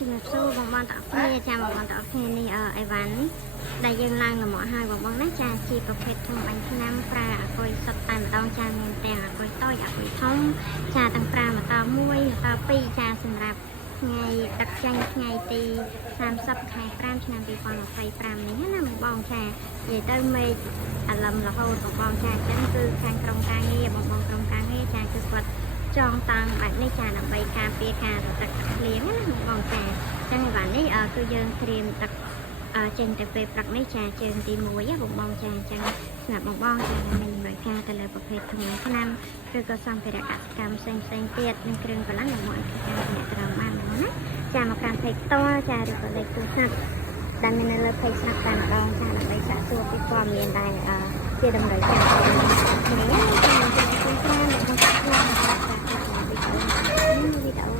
ជំរាបសួរបងប្អូនទាំងអស់គ្នាចាបងប្អូនទាំងអស់គ្នានេះអីវ៉ាន់ដែលយើងឡើងលំអឲ្យបងប្អូនណាចាជាប្រភេទធំបាញ់ឆ្នាំប្រើអាគុយសុទ្ធតែម្ដងចាមានទាំងអាគុយតូចអាគុយធំចាទាំងប្រើម៉ូតូ1ម៉ូតូ2ចាសម្រាប់ថ្ងៃដឹកចេញថ្ងៃទី30ខែ5ឆ្នាំ2025នេះណាបងបងចានិយាយទៅមេឃអាឡឹមរហូតបងបងចាអញ្ចឹងគឺខាងក្រុមការងារបងបងក្រុមការងារចាគឺគាត់ចងតាំងបែបនេះចាដើម្បីការពារការរទឹកភ្លៀងណាបងចាអញ្ចឹងបាទនេះគឺយើងត្រៀមទឹកចេញទៅពេលព្រឹកនេះចាជើងទី1បងបងចាអញ្ចឹងសម្រាប់បងបងចាមានតម្រូវការទៅលើប្រភេទឆ្នាំឬក៏សម្ភារៈកសិកម្មផ្សេងទៀតនិងគ្រឿងបន្លាស់ដើម្បីឲ្យការទំនាក់ទំនងបានណាចាមកកាន់ពេកផ្ទាល់ចាឬក៏លេខទូរស័ព្ទដែលមាននៅលើពេកស្រាប់តែម្ដងចាដើម្បីសាកសួរពីព័ត៌មានដែលជាតម្រូវការនេះចាខ្ញុំជម្រាបជូនចាលោកបងប្អូនវីដេអូ